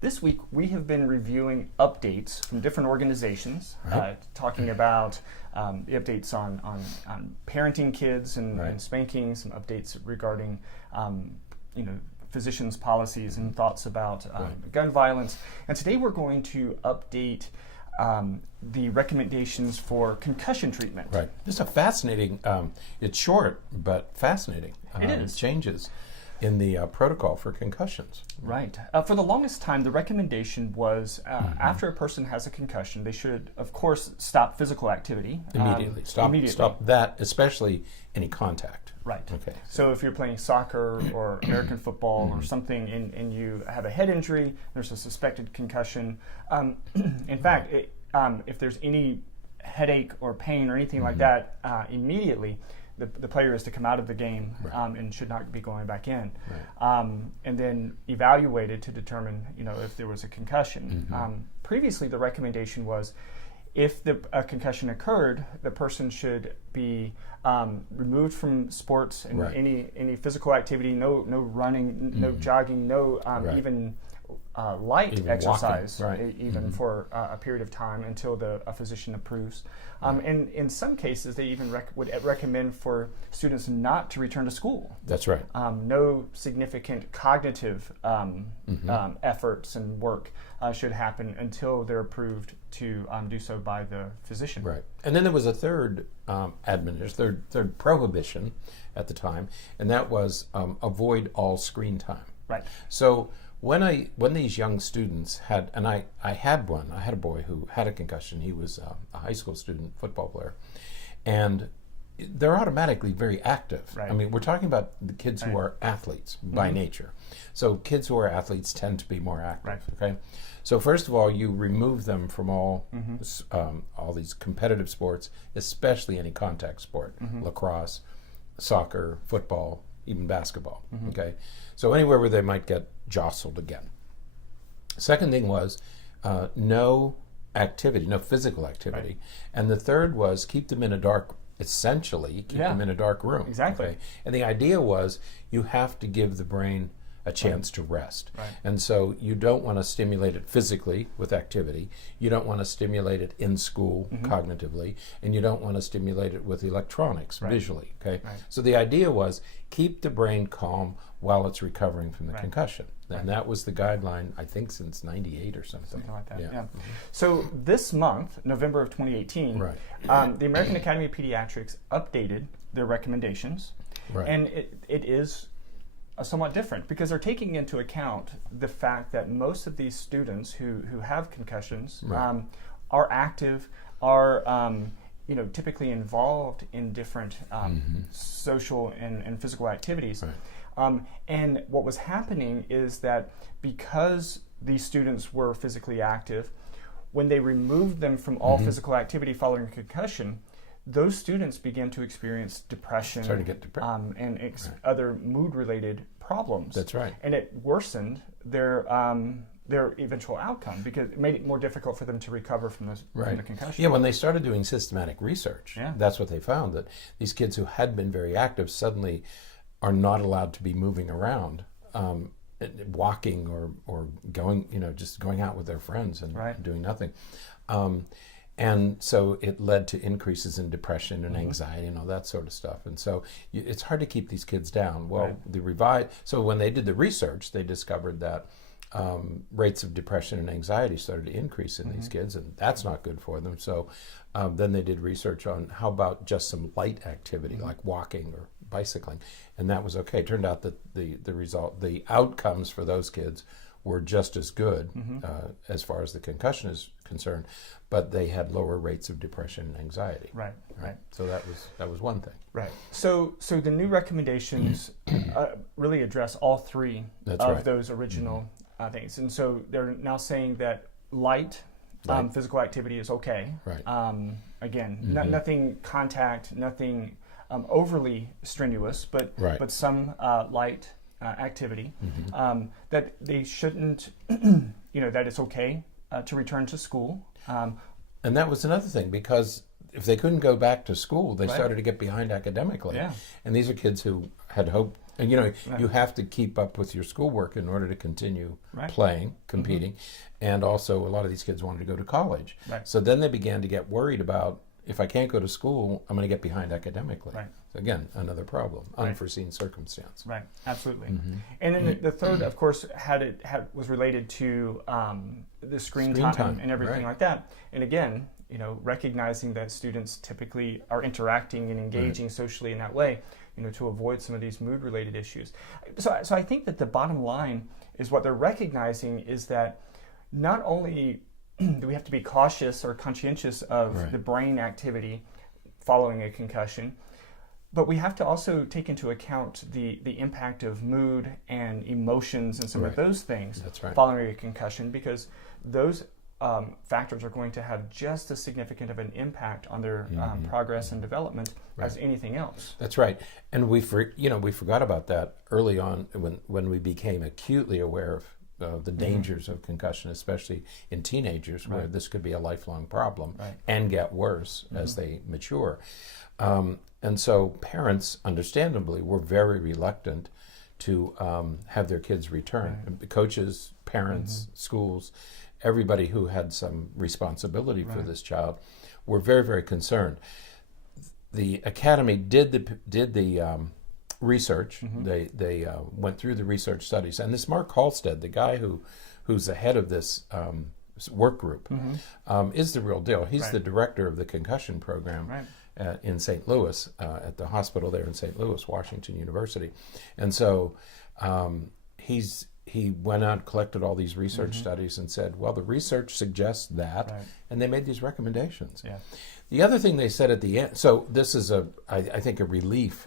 This week, we have been reviewing updates from different organizations, talking about the updates on parenting kids and spanking, some updates regarding physicians' policies and thoughts about gun violence. And today we're going to update the recommendations for concussion treatment. Right. Just a fascinating, it's short, but fascinating. It is. Changes in the protocol for concussions. Right. For the longest time, the recommendation was after a person has a concussion, they should, of course, stop physical activity. Immediately. Stop that, especially any contact. Right. Okay. So if you're playing soccer or American football or something and you have a head injury, there's a suspected concussion. In fact, if there's any headache or pain or anything like that, immediately, the player is to come out of the game and should not be going back in, and then evaluated to determine, if there was a concussion. Previously, the recommendation was, if a concussion occurred, the person should be removed from sports and any physical activity, no running, no jogging, no even light exercise, even for a period of time until a physician approves. And in some cases, they even would recommend for students not to return to school. That's right. No significant cognitive efforts and work should happen until they're approved to do so by the physician. Right. And then there was a third third prohibition at the time, and that was avoid all screen time. Right. So when these young students had, and I had a boy who had a concussion. He was a high school student, football player, and they're automatically very active. Right. I mean, we're talking about the kids who are athletes by nature. So kids who are athletes tend to be more active. Okay. So first of all, you remove them from all these competitive sports, especially any contact sport, lacrosse, soccer, football, even basketball. Okay. So anywhere where they might get jostled again. Second thing was no activity, no physical activity. And the third was keep them in a dark, essentially keep them in a dark room. Exactly. Okay? And the idea was you have to give the brain a chance to rest. Right. And so you don't want to stimulate it physically with activity, you don't want to stimulate it in school cognitively, and you don't want to stimulate it with electronics visually. Okay. Right. So the idea was keep the brain calm while it's recovering from the concussion. And that was the guideline, I think, since '98 or something. Something like that, yeah. So this month, November of 2018, the American Academy of Pediatrics updated their recommendations. And it is somewhat different because they're taking into account the fact that most of these students who have concussions are active, are typically involved in different social and physical activities. And what was happening is that because these students were physically active, when they removed them from all physical activity following a concussion, those students began to experience depression and other mood-related problems. That's right. And it worsened their eventual outcome because it made it more difficult for them to recover from the concussion. Yeah, when they started doing systematic research, that's what they found, that these kids who had been very active suddenly are not allowed to be moving around, walking or going, just going out with their friends and doing nothing. And so it led to increases in depression and anxiety and all that sort of stuff. And so it's hard to keep these kids down. Well, so when they did the research, they discovered that rates of depression and anxiety started to increase in these kids, and that's not good for them. So then they did research on how about just some light activity like walking or bicycling, and that was okay. It turned out that the outcomes for those kids were just as good as far as the concussion is concerned, but they had lower rates of depression and anxiety. Right. So that was one thing. Right. So the new recommendations really address all three of those original things, and so they're now saying that light physical activity is okay. Right. Again, nothing contact, nothing overly strenuous, but some light activity. That they shouldn't, that it's okay to return to school. And that was another thing, because if they couldn't go back to school, they started to get behind academically. Yeah. And these are kids who had hoped And you have to keep up with your schoolwork in order to continue playing, competing, and also a lot of these kids wanted to go to college. So then they began to get worried about, if I can't go to school, I'm going to get behind academically. So again, another problem, unforeseen circumstance. Right, absolutely. And then the third, of course, was related to the screen time and everything like that. And again, recognizing that students typically are interacting and engaging socially in that way, to avoid some of these mood-related issues. So I think that the bottom line is what they're recognizing is that not only do we have to be cautious or conscientious of the brain activity following a concussion, but we have to also take into account the impact of mood and emotions and some of those things following a concussion, because those factors are going to have just as significant of an impact on their progress and development as anything else. That's right. And we forgot about that early on when we became acutely aware of the dangers of concussion, especially in teenagers, where this could be a lifelong problem and get worse as they mature. And so parents, understandably, were very reluctant to have their kids return. Coaches, parents, schools, everybody who had some responsibility for this child were very, very concerned. The Academy did the research. They went through the research studies, and this Mark Halstead, the guy who's the head of this work group, is the real deal. He's the director of the concussion program in St. Louis, at the hospital there in St. Louis, Washington University. And so he went out and collected all these research studies and said, well, the research suggests that, and they made these recommendations. The other thing they said at the end, so this is I think a relief,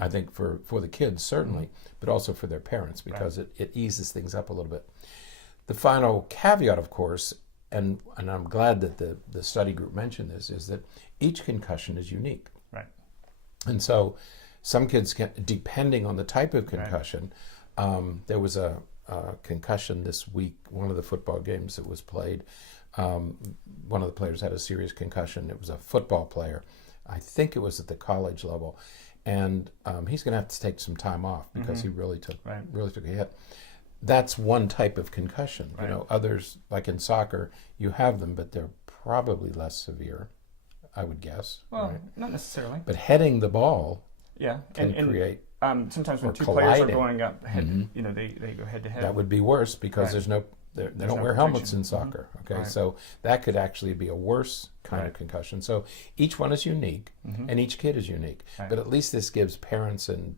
I think for the kids certainly, but also for their parents, because it eases things up a little bit. The final caveat, of course, and I'm glad that the study group mentioned this, is that each concussion is unique. And so some kids can, depending on the type of concussion, there was a concussion this week, one of the football games that was played. One of the players had a serious concussion. It was a football player. I think it was at the college level. And he's going to have to take some time off because he really took a hit. That's one type of concussion. Others, like in soccer, you have them, but they're probably less severe, I would guess. Well, not necessarily. But heading the ball can create... sometimes when two players are going up, they go head to head. That would be worse because they don't wear helmets in soccer. So that could actually be a worse kind of concussion. So each one is unique, and each kid is unique. But at least this gives parents and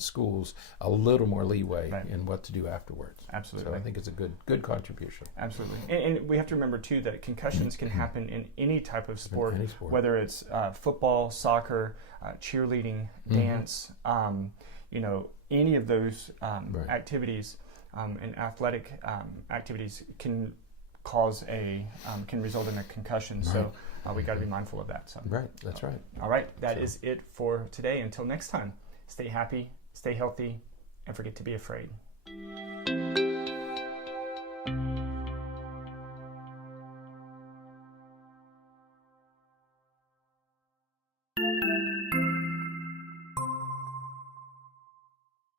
schools a little more leeway in what to do afterwards. Absolutely. So I think it's a good contribution. Absolutely. And we have to remember too that concussions can happen in any type of sport, whether it's football, soccer, cheerleading, dance, any of those activities and athletic activities can result in a concussion. So we got to be mindful of that. So. That's right. All right, that is it for today. Until next time, stay happy, stay healthy, and forget to be afraid.